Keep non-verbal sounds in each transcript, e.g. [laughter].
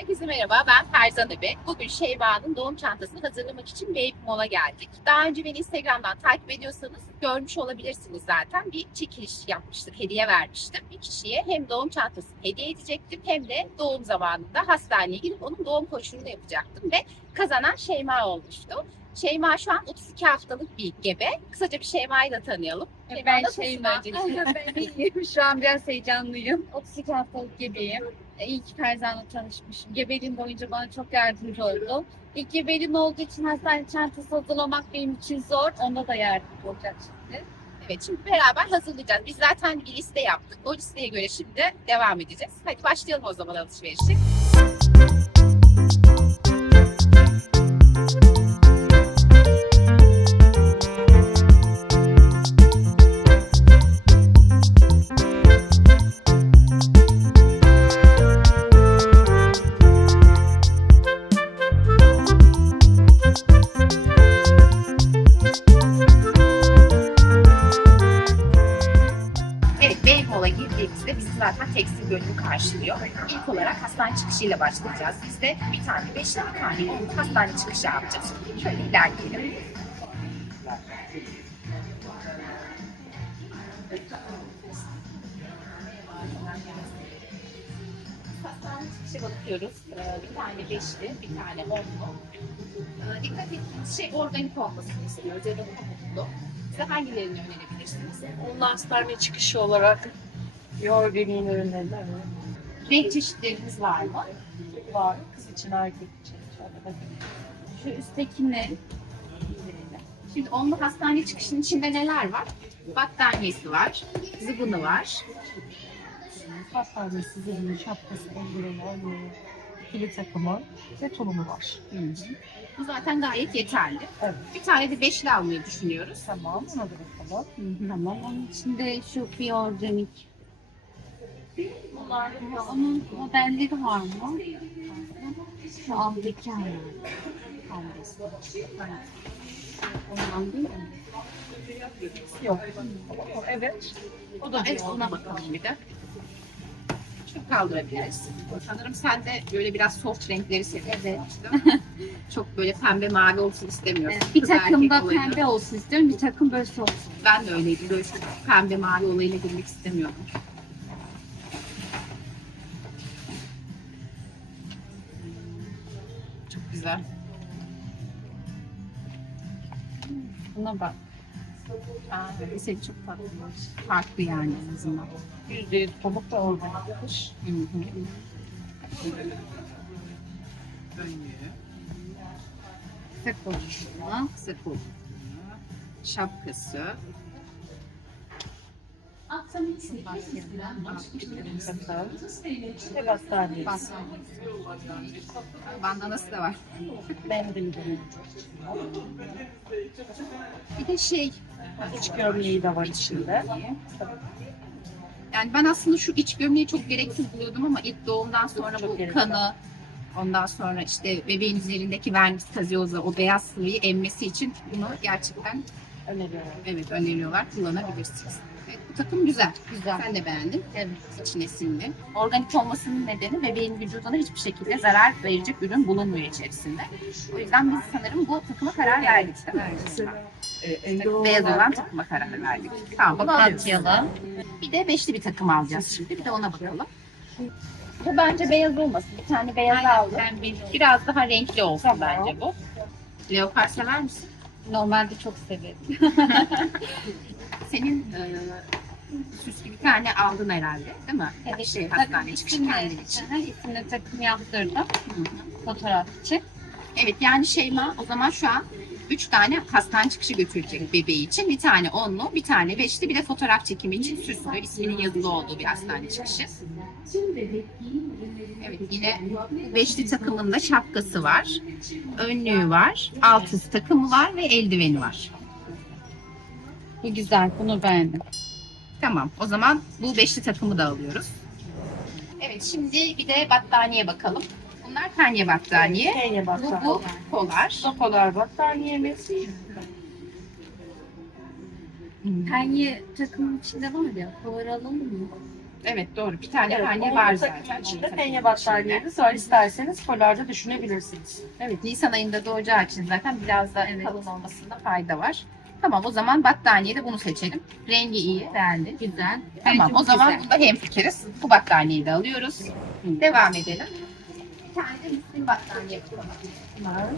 Herkese merhaba, ben Ferzan Ebe. Bugün Şeyma'nın doğum çantasını hazırlamak için Baby Mall'a geldik. Daha önce beni Instagram'dan takip ediyorsanız görmüş olabilirsiniz zaten. Bir çekiliş yapmıştık, hediye vermiştim. Bir kişiye hem doğum çantasını hediye edecektim hem de doğum zamanında hastaneye gidip onun doğum koşulunu yapacaktım ve kazanan Şeyma olmuştu. Şeyma şu an 32 haftalık bir gebe. Kısaca bir Şeyma'yı da tanıyalım. Şeyma Ben? Şeyma. [laughs] [laughs] ben iyiyim. Şu an biraz heyecanlıyım. 32 haftalık gebeyim. Ki Ferzan'la tanışmışım. Gebeliğim boyunca bana çok yardımcı oldu. İlk gebeliğim olduğu için hastane çantası hazırlamak benim için zor. Onda da yardımcı olacak şimdi. Evet şimdi beraber hazırlayacağız. Biz zaten bir liste yaptık. O listeye göre şimdi devam edeceğiz. Hadi başlayalım o zaman alışverişe. Beymol'a girdiğimizde bizi zaten tekstil bölümü karşılıyor. İlk olarak hastane çıkışıyla başlayacağız. Biz de bir tane, beşli bir tane hastane çıkışı yapacağız. Şöyle ilerleyelim. Hastane çıkışı bakıyoruz. Ee, Bir tane beşli, bir tane onlu. Ee, Dikkat ettiğimiz şey organik olmasını istiyoruz ya da pamuklu. Size hangilerini önerebilirsiniz? Onun hastane çıkışı olarak yorganın ürünleri var. Renk çeşitleriniz var mı? var. Kız için, erkek için. Şöyle bakın. Şu üstteki ne? Şimdi onun hastane çıkışının içinde neler var? Battaniyesi var, zıbını var. Hastanesi, zilini, şapkası, eldiven, önlüğü, ikili takımı ve tulumu var. Bu zaten gayet yeterli. Evet. Bir tane de beşli almayı düşünüyoruz. Tamam, ona da bakalım. Tamam. Onun içinde şu biyoorganik. Bunlar Onun modelleri var mı? Şu alttaki herhalde. Ondan değil mi? yok. Evet. O da evet, ona bakalım bir de. Şu kaldırabiliriz. Sanırım sen de böyle biraz soft renkleri seviyorsun. Evet. [laughs] Çok böyle pembe mavi olsun istemiyorsun. Bir Kız takım erkek da olayını. pembe olsun istiyorum. Bir takım böyle olsun. Ben de öyleydim. Böyle şu pembe mavi olayına girmek istemiyordum. Çok güzel. Buna bak. Aa, deseni çok tatlıymış. Farklı yani en azından. Yüzde yüz pamuk da organikmiş. Hı hı. Sık oluşuna. kısa kollu, şapkası. Ve battaniye. bandanası da var. Mendil de. Bir de şey, İç gömleği de var içinde. Yani ben aslında şu iç gömleği çok gereksiz buluyordum ama ilk doğumdan sonra Çok bu gerekli. kanı, ondan sonra işte bebeğin üzerindeki vermis kazioza, o beyaz sıvıyı emmesi için bunu gerçekten Öneriyorum. evet öneriyorlar, kullanabilirsiniz. Takım güzel. Güzel. Sen de beğendin. Evet. İçine sindi. Organik olmasının nedeni bebeğin vücuduna hiçbir şekilde zarar verecek ürün bulunmuyor içerisinde. O yüzden biz sanırım bu takıma karar verdik değil mi? Beyaz olan takıma karar verdik. Tamam bunu. Papatyalı. Bir de beşli bir takım alacağız şimdi. Bir de ona bakalım. Bu bence beyaz olmasın. Bir tane beyaz aldım. Biraz daha renkli olsun Tamam. bence bu. Leopar sever misin? Normalde çok severim. [laughs] Senin e, süslü bir tane aldın herhalde değil mi? Evet. Şey, hastane çıkışı kendin için. İsimle takım yaptırdım. Hı hı. Fotoğraf için. Evet yani Şeyma o zaman şu an üç tane hastane çıkışı götürecek bebeği için. Bir tane onlu, bir tane beşli, bir de fotoğraf çekimi için süslü. isminin yazılı olduğu bir hastane çıkışı. Evet yine beşli takımında şapkası var, önlüğü var, altısı takımı var ve eldiveni var. Bu güzel. Bunu beğendim. Tamam o zaman bu beşli takımı da alıyoruz. Evet şimdi bir de battaniye bakalım. Bunlar penye battaniye. Penye Bu, battaniye. bu polar. Sopalar battaniyemiz. Penye takımın içinde var ya. Polar alalım mı? Evet doğru. Bir tane Evet, penye var takımın zaten. içinde penye takımın içinde. battaniyeniz var. İsterseniz kolarda düşünebilirsiniz. Evet Nisan ayında doğacağı için zaten biraz da Evet. kalın olmasında fayda var. Tamam o zaman battaniye de bunu seçelim. Rengi iyi, beğendim. Güzel. Tamam Bence o zaman güzel. bunda hemfikiriz. Bu battaniyeyi de alıyoruz. Devam edelim. Bir tane de müslim battaniye kullanalım.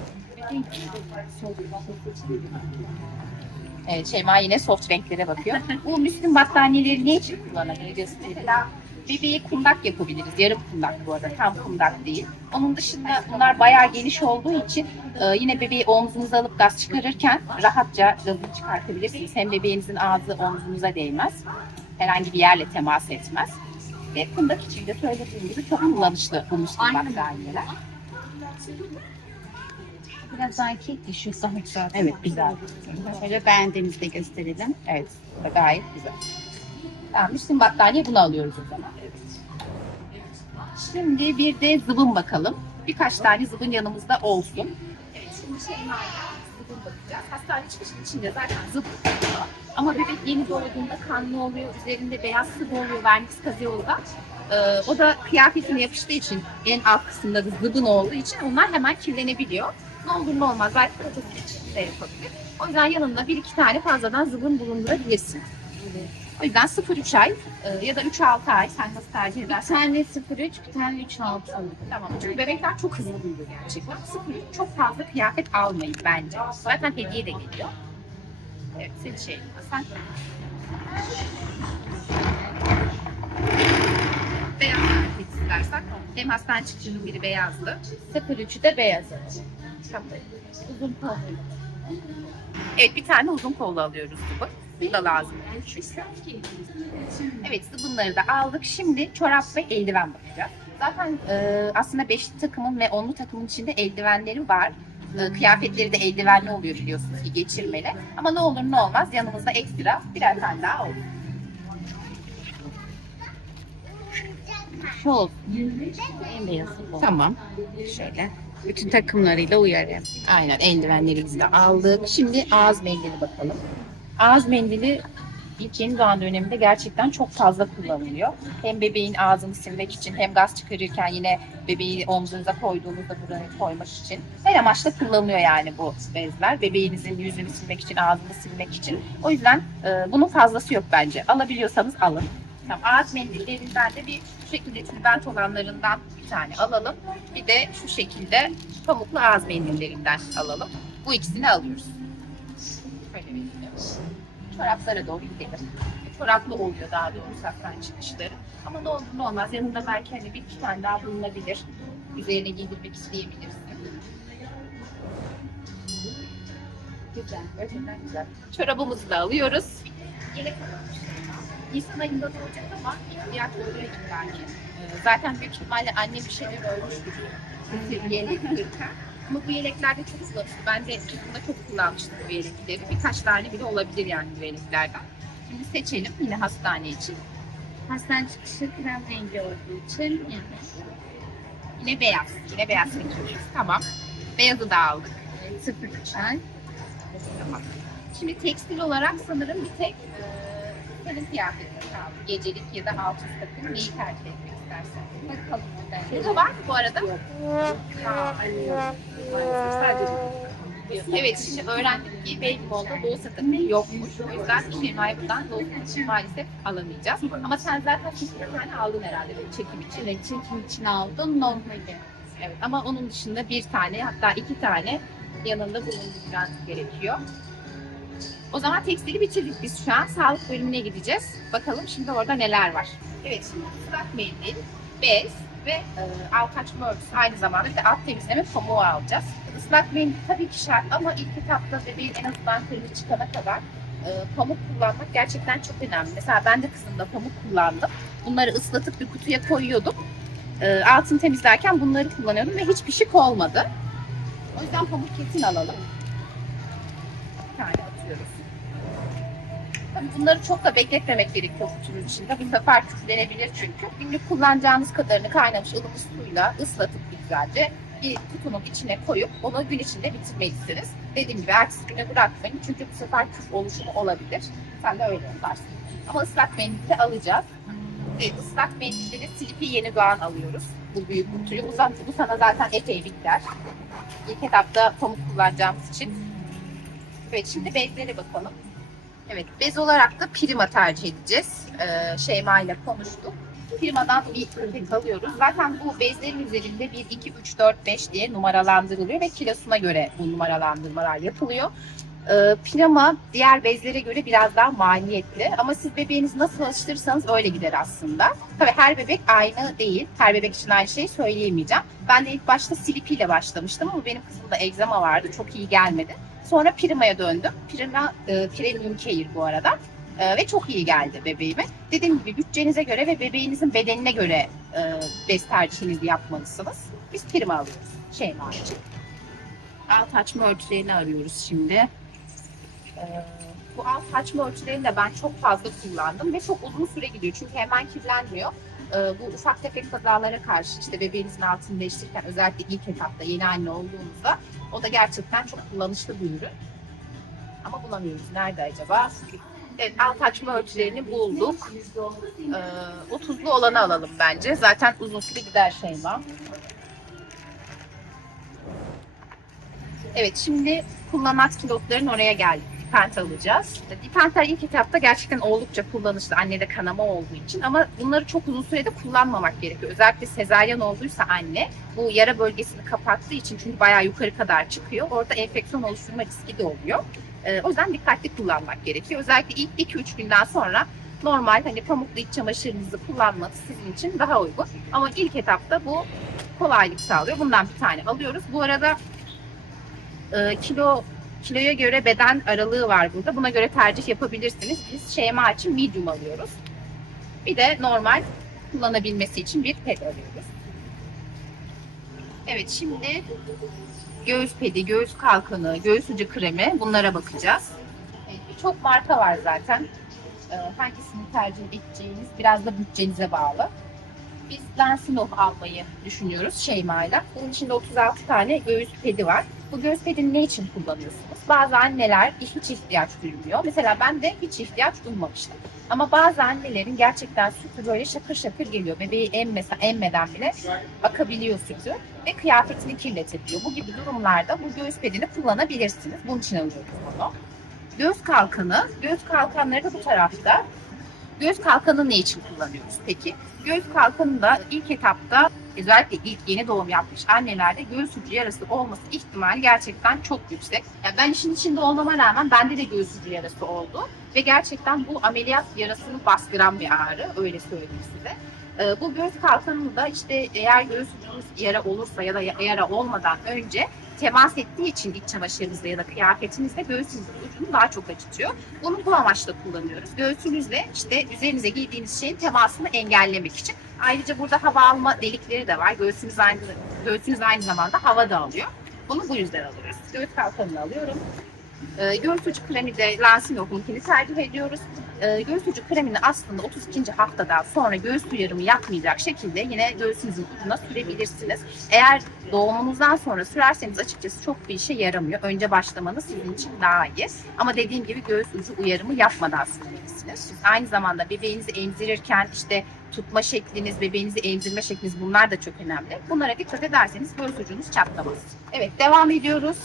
Evet Şeyma yine soft renklere bakıyor. [laughs] Bu müslim battaniyeleri ne için kullanabiliriz? Mesela bebeğe kundak yapabiliriz. Yarım kundak bu arada. Tam kundak değil. Onun dışında bunlar bayağı geniş olduğu için e, yine bebeği omzunuza alıp gaz çıkarırken rahatça gazını çıkartabilirsiniz. Hem bebeğinizin ağzı omzunuza değmez. Herhangi bir yerle temas etmez. Ve kundak için de söylediğim gibi çok kullanışlı bu müslim Aynen. battaniyeler. Biraz daha kek düşüyor daha güzel. Evet güzel. Şöyle beğendiğimizi de gösterelim. Evet, gayet güzel. Tamam, müslim battaniye bunu alıyoruz o zaman. Şimdi bir de zıbın bakalım. Birkaç tane zıbın yanımızda olsun. Şimdi şey zıbın bakacağız. Hastane çıkışının içinde zaten zıbın oluyor. Ama bebek yeni doğduğunda kanlı oluyor, üzerinde beyaz sıvı oluyor, verniks kazıyorlar. Ee, o da kıyafetine yapıştığı için en alt kısımda da zıbın olduğu için onlar hemen kirlenebiliyor. Ne olur ne olmaz belki kocası için de yapabilir. O yüzden yanında bir iki tane fazladan zıbın bulundurabilirsin. O yüzden 0-3 ay e, ya da 3-6 ay sen nasıl tercih Bir edersen. tane 03, bir tane 36. Tamam. Çünkü bebekler çok hızlı büyüyor gerçekten. 0-3 çok fazla kıyafet almayın bence. Zaten hediye de geliyor. Evet senin şey. Sen beyaz kıyafet istersen. Hem hastane çıkışının biri beyazdı. 03'ü de beyaz. Tamam. Uzun kollu. Evet bir tane uzun kollu alıyoruz. Bu da lazım. çünkü. Evet zıbınları da aldık. Şimdi çorap ve eldiven bakacağız. Zaten e, aslında beşli takımın ve onlu takımın içinde eldivenleri var. E, kıyafetleri de eldivenli oluyor biliyorsunuz ki geçirmeli. Ama ne olur ne olmaz yanımızda ekstra birer tane daha olur. Olsun. En beyazı bu. Tamam. Şöyle. Bütün takımlarıyla uyarım. Aynen eldivenlerimizi de aldık. Şimdi ağız mendili bakalım. Ağız mendili ilk yeni doğan döneminde gerçekten çok fazla kullanılıyor. Hem bebeğin ağzını silmek için hem gaz çıkarırken yine bebeği omzunuza koyduğunuzda buraya koymak için. Her amaçla kullanılıyor yani bu bezler. Bebeğinizin yüzünü silmek için, ağzını silmek için. O yüzden e, bunun fazlası yok bence. Alabiliyorsanız alın. Tamam, ağız mendillerinden de bir şu şekilde tülbent olanlarından bir tane alalım. Bir de şu şekilde pamuklu ağız mendillerinden alalım. Bu ikisini alıyoruz. Şöyle vereyim. Çoraplara doğru gidelim. Çoraplı oluyor daha doğrusu hastane çıkışları. Ama ne olur ne olmaz yanında belki hani bir iki tane daha bulunabilir. Üzerine giydirmek isteyebilirsin. Güzel, gerçekten güzel. Çorabımızı da alıyoruz. Yelek. Nisan ayında doğacak ama ihtiyaç oluyor belki. Ee, Zaten büyük ihtimalle anne bir şeyler ölmüştür. Bir yelek kırka. Ama bu yeleklerde çok kullanışlı. Ben de çocukluğumda çok kullanmıştım bu yelekleri. Birkaç tane bile olabilir yani bu yeleklerden. Şimdi seçelim yine hastane için. Hastane çıkışı krem rengi olduğu için yani Yine beyaz. Yine beyaz seçiyoruz. Tamam. Beyazı da aldık. 03 ay. Tamam. Şimdi tekstil olarak sanırım bir tek e, senin kıyafetin kaldı. Gecelik ya da alt üst takım neyi tercih etmek istersen. Bakalım. Burada var mı bu arada? Maalesef sadece Evet şimdi öğrendik ki Beylikol'da Doğu takımı yokmuş. O yüzden firmayı buradan Doğu takımı maalesef alamayacağız. Ama sen zaten bir tane aldın herhalde bu çekim için. Evet, çekim için aldım. Normali. Evet ama onun dışında bir tane hatta iki tane yanında bulundurman gerekiyor. O zaman tekstili bitirdik biz şu an. Sağlık bölümüne gideceğiz. Bakalım şimdi orada neler var. Evet şimdi ıslak mendil, bez ve e, altaç börtüsü aynı zamanda bir de alt temizleme pamuğu alacağız. Islak mendil tabii ki şart ama ilk etapta bebeğin en azından kırmızı çıkana kadar e, pamuk kullanmak gerçekten çok önemli. Mesela ben de kızımda pamuk kullandım. Bunları ıslatıp bir kutuya koyuyordum e, altını temizlerken bunları kullanıyordum ve hiç pişik olmadı. O yüzden pamuk kesin alalım. Bir tane atıyoruz. Tabii bunları çok da bekletmemek gerekiyor kutunun içinde. Bu sefer küflenebilir çünkü. Günlük kullanacağınız kadarını kaynamış ılımış suyla ıslatıp güzelce bir kutunun içine koyup onu gün içinde bitirmelisiniz. Dediğim gibi ertesi güne bırakmayın çünkü bu sefer küf oluşumu olabilir. Sen de öyle yaparsın. Ama ıslak mendili de alacağız. Evet, ıslak mendilleri Silipi Yeni Doğan alıyoruz. Bu büyük kutuyu. Bu, bu sana zaten epey miktar. İlk etapta pamuk kullanacağımız için. Evet şimdi bezlere bakalım. Evet bez olarak da Prima tercih edeceğiz. Ee, Şeyma ile konuştuk. Prima'dan bir paket alıyoruz. Zaten bu bezlerin üzerinde 1, 2, 3, 4, 5 diye numaralandırılıyor ve kilosuna göre bu numaralandırmalar yapılıyor. Ee, Prima diğer bezlere göre biraz daha maliyetli ama siz bebeğinizi nasıl alıştırırsanız öyle gider aslında. Tabii her bebek aynı değil. Her bebek için aynı şeyi söyleyemeyeceğim. Ben de ilk başta Silipi ile başlamıştım ama benim kızımda egzama vardı. Çok iyi gelmedi. Sonra Prima'ya döndüm. Prima e, Premium Care bu arada. E, ve çok iyi geldi bebeğime. Dediğim gibi bütçenize göre ve bebeğinizin bedenine göre e, bez tercihinizi yapmalısınız. Biz Prima alıyoruz. Şeyma için. Alt açma ölçülerini arıyoruz şimdi. E, bu alt açma ölçülerini de ben çok fazla kullandım ve çok uzun süre gidiyor. Çünkü hemen kirlenmiyor. E, bu ufak tefek kazalara karşı işte bebeğinizin altını değiştirirken özellikle ilk etapta yeni anne olduğunuzda o da gerçekten çok kullanışlı bir ürün. Ama bulamıyoruz. Nerede acaba? Evet, alt açma ölçülerini bulduk. Ee, 30'lu olanı alalım bence. Zaten uzun süre gider Şeyma. Evet, şimdi kullanat kilotların oraya geldik. Dipent alacağız. Dipentler ilk etapta gerçekten oldukça kullanışlı. Annede kanama olduğu için ama bunları çok uzun sürede kullanmamak gerekiyor. Özellikle sezaryen olduysa anne bu yara bölgesini kapattığı için çünkü bayağı yukarı kadar çıkıyor. Orada enfeksiyon oluşturma riski de oluyor. Ee, o yüzden dikkatli kullanmak gerekiyor. Özellikle ilk 2-3 günden sonra normal hani pamuklu iç çamaşırınızı kullanmanız sizin için daha uygun. Ama ilk etapta bu kolaylık sağlıyor. Bundan bir tane alıyoruz. Bu arada e, kilo kiloya göre beden aralığı var burada. Buna göre tercih yapabilirsiniz. Biz Şeyma için medium alıyoruz. Bir de normal kullanabilmesi için bir ped alıyoruz. Evet şimdi göğüs pedi, göğüs kalkanı, göğüs ucu kremi bunlara bakacağız. Evet, Birçok marka var zaten. Ee, hangisini tercih edeceğiniz biraz da bütçenize bağlı. Biz Lansino almayı düşünüyoruz Şeyma'yla. Bunun içinde 36 tane göğüs pedi var. Bu göğüs pedini ne için kullanıyorsunuz? Bazı anneler hiç ihtiyaç duymuyor. Mesela ben de hiç ihtiyaç duymamıştım. Ama bazı annelerin gerçekten sütü böyle şakır şakır geliyor. Bebeği emmese, emmeden bile akabiliyor sütü ve kıyafetini kirletebiliyor. Bu gibi durumlarda bu göğüs pedini kullanabilirsiniz. Bunun için alıyoruz bunu. Göğüs kalkanı, göğüs kalkanları da bu tarafta. Göğüs kalkanı ne için kullanıyoruz peki? Göğüs kalkanı da ilk etapta özellikle ilk yeni doğum yapmış annelerde göğüs ucu yarası olması ihtimali gerçekten çok yüksek. Yani ben işin içinde olmama rağmen bende de göğüs ucu yarası oldu. Ve gerçekten bu ameliyat yarasını bastıran bir ağrı. Öyle söyleyeyim size. Ee, bu göğüs kalkanını da işte eğer göğüs ucunuz yara olursa ya da yara olmadan önce temas ettiği için iç çamaşırınızda ya da kıyafetinizde göğsünüzün ucunu daha çok acıtıyor. Bunu bu amaçla kullanıyoruz. Göğsünüzle işte üzerinize giydiğiniz şeyin temasını engellemek için. Ayrıca burada hava alma delikleri de var. Göğsünüz aynı, göğsünüz aynı zamanda hava da alıyor. Bunu bu yüzden alıyoruz. Göğüs kalkanını alıyorum. Ee, göğüs ucu kremi de Lansino'nunkini tercih ediyoruz. Ee, göğüs ucu kremini aslında 32. haftadan sonra göğüs uyarımı yapmayacak şekilde yine göğsünüzün ucuna sürebilirsiniz. Eğer doğumunuzdan sonra sürerseniz açıkçası çok bir işe yaramıyor. Önce başlamanız sizin için daha iyi. Ama dediğim gibi göğüs ucu uyarımı yapmadan sürmelisiniz. Aynı zamanda bebeğinizi emzirirken işte tutma şekliniz, bebeğinizi emzirme şekliniz bunlar da çok önemli. Bunlara dikkat ederseniz göğüs ucunuz çatlamaz. Evet devam ediyoruz.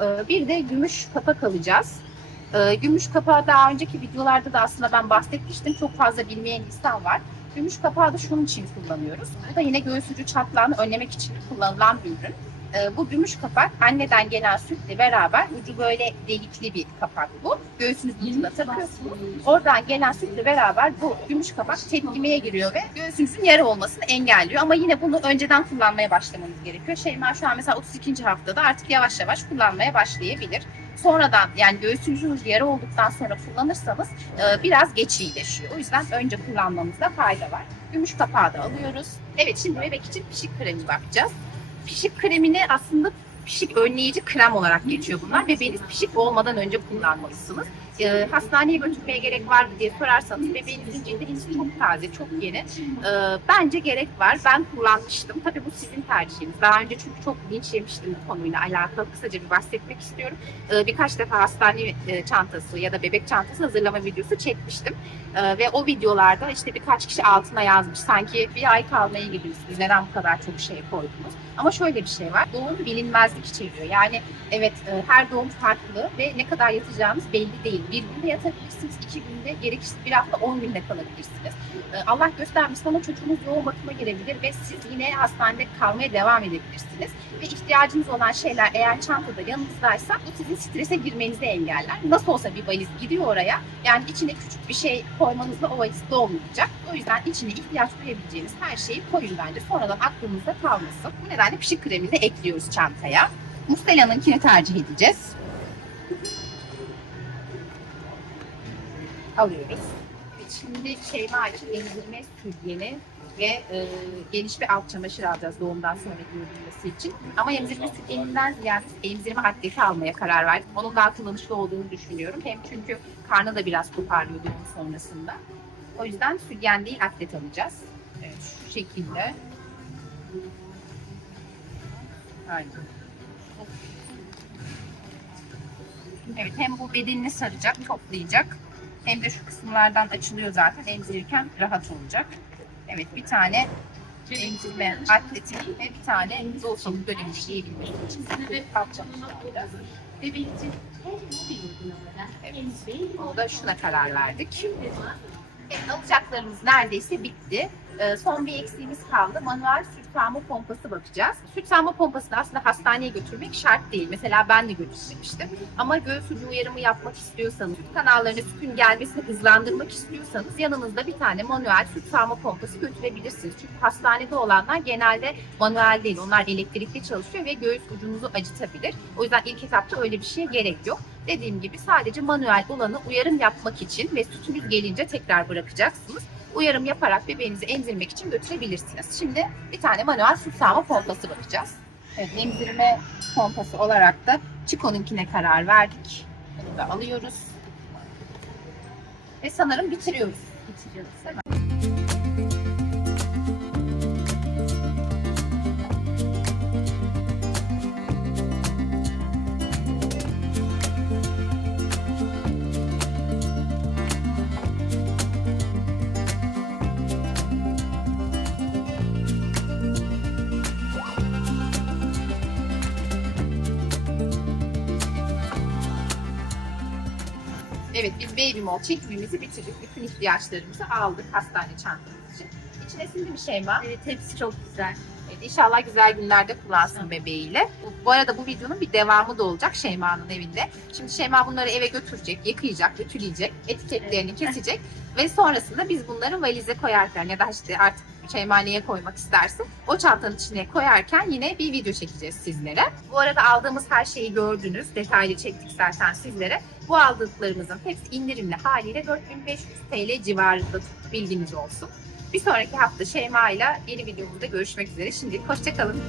Ee, Bir de gümüş kapak alacağız. Ee, Gümüş kapağı daha önceki videolarda da aslında ben bahsetmiştim. Çok fazla bilmeyen insan var. Gümüş kapağı da şunun için kullanıyoruz. Bu da yine göğüs ucu çatlağını önlemek için kullanılan bir ürün. Ee, Bu gümüş kapak anneden gelen sütle beraber ucu böyle delikli bir kapak bu. Göğsünüzün ucuna takıyorsunuz. Oradan gelen sütle beraber bu gümüş kapak tepkimeye giriyor ve göğsünüzün yara olmasını engelliyor. Ama yine bunu önceden kullanmaya başlamanız gerekiyor. Şeyma şu an mesela 32. haftada artık yavaş yavaş kullanmaya başlayabilir. Sonradan yani göğsünüzün yara olduktan sonra kullanırsanız e, biraz geç iyileşiyor. O yüzden önce kullanmamızda fayda var. Gümüş kapağı da alıyoruz. Evet şimdi bebek için pişik kremi bakacağız. Pişik kremini aslında pişik önleyici krem olarak geçiyor bunlar. Bebeğiniz pişik olmadan önce kullanmalısınız. E, hastaneye götürmeye gerek var mı diye sorarsanız bebeğinizin cildi henüz çok taze, çok yeni. E, bence gerek var. Ben kullanmıştım. Tabii bu sizin tercihiniz. Daha önce çünkü çok linç yemiştim bu konuyla alakalı. Kısaca bir bahsetmek istiyorum. E, birkaç defa hastane e, çantası ya da bebek çantası hazırlama videosu çekmiştim. E, ve o videolarda işte birkaç kişi altına yazmış. Sanki bir ay kalmaya gidiyorsunuz. Neden bu kadar çok şey koydunuz? Ama şöyle bir şey var. Doğum bilinmezlik içeriyor. Yani evet e, her doğum farklı ve ne kadar yatacağınız belli değil. Bir günde yatabilirsiniz, iki günde, gerekirse bir hafta, on günde kalabilirsiniz. E, Allah göstermesin ama çocuğunuz yoğun bakıma girebilir ve siz yine hastanede kalmaya devam edebilirsiniz. Ve ihtiyacınız olan şeyler eğer çantada yanınızdaysa bu sizin strese girmenizi engeller. Nasıl olsa bir valiz gidiyor oraya. Yani içine küçük bir şey koymanızla o valiz dolmayacak. O yüzden içine ihtiyaç duyabileceğiniz her şeyi koyun bence. Sonradan aklınızda kalmasın. Bu nedenle pişik kremini ekliyoruz çantaya. Mustela'nınkini tercih edeceğiz. Alıyoruz. Şimdi Şeyma için emzirme sütyeni ve e, geniş bir alt çamaşır alacağız doğumdan sonra giyebilmesi için. Ama emzirme sütyeninden ziyade emzirme atleti almaya karar verdik. Onun daha kullanışlı olduğunu düşünüyorum. Hem çünkü karnı da biraz toparlıyor doğum sonrasında. O yüzden sütyen değil atlet alacağız. Evet, şu şekilde. Aynen. Evet hem bu bedenini saracak, toplayacak. Hem de şu kısımlardan açılıyor zaten emzirirken rahat olacak. Evet bir tane emzirme atleti ve bir tane dolsuluk dönemi bir alt çamaşır alacağız. Evet. Bunu da şuna karar verdik. Evet, alacaklarımız neredeyse bitti. Ee, son bir eksiğimiz kaldı. Manuel süt sağma pompası bakacağız. Süt sağma pompasını aslında hastaneye götürmek şart değil. Mesela ben de götürmemiştim. Ama göğüs ucu uyarımı yapmak istiyorsanız, süt kanallarına sütün gelmesini hızlandırmak istiyorsanız yanınızda bir tane manuel süt sağma pompası götürebilirsiniz. Çünkü hastanede olanlar genelde manuel değil. Onlar elektrikli çalışıyor ve göğüs ucunuzu acıtabilir. O yüzden ilk etapta öyle bir şeye gerek yok. Dediğim gibi sadece manuel olanı uyarım yapmak için ve sütünüz gelince tekrar bırakacaksınız. Uyarım yaparak bebeğinizi emzirmek için götürebilirsiniz. Şimdi bir tane manuel süt sağma pompası bakacağız. Evet, emzirme pompası olarak da Chico'nunkine karar verdik. Bunu da alıyoruz. Ve sanırım bitiriyoruz. Bitiriyoruz değil mi? Baby Mall çekimimizi bitirdik. Bütün ihtiyaçlarımızı aldık hastane çantamız için. İçine sindi mi Şeyma? Evet hepsi çok güzel. Evet, inşallah güzel günlerde kullansın bebeğiyle. Bu, bu arada bu videonun bir devamı da olacak Şeyma'nın evinde. Şimdi Şeyma bunları eve götürecek, yıkayacak, ütüleyecek, etiketlerini kesecek ve sonrasında biz bunları valize koyarken ya da işte artık Şeyma neye koymak istersin. O çantanın içine koyarken yine bir video çekeceğiz sizlere. Bu arada aldığımız her şeyi gördünüz. Detaylı çektik zaten sizlere. Bu aldıklarımızın hepsi indirimli haliyle 4500 TL civarında tut, bilginiz olsun. Bir sonraki hafta Şeyma ile yeni videomuzda görüşmek üzere. Şimdilik hoşçakalın.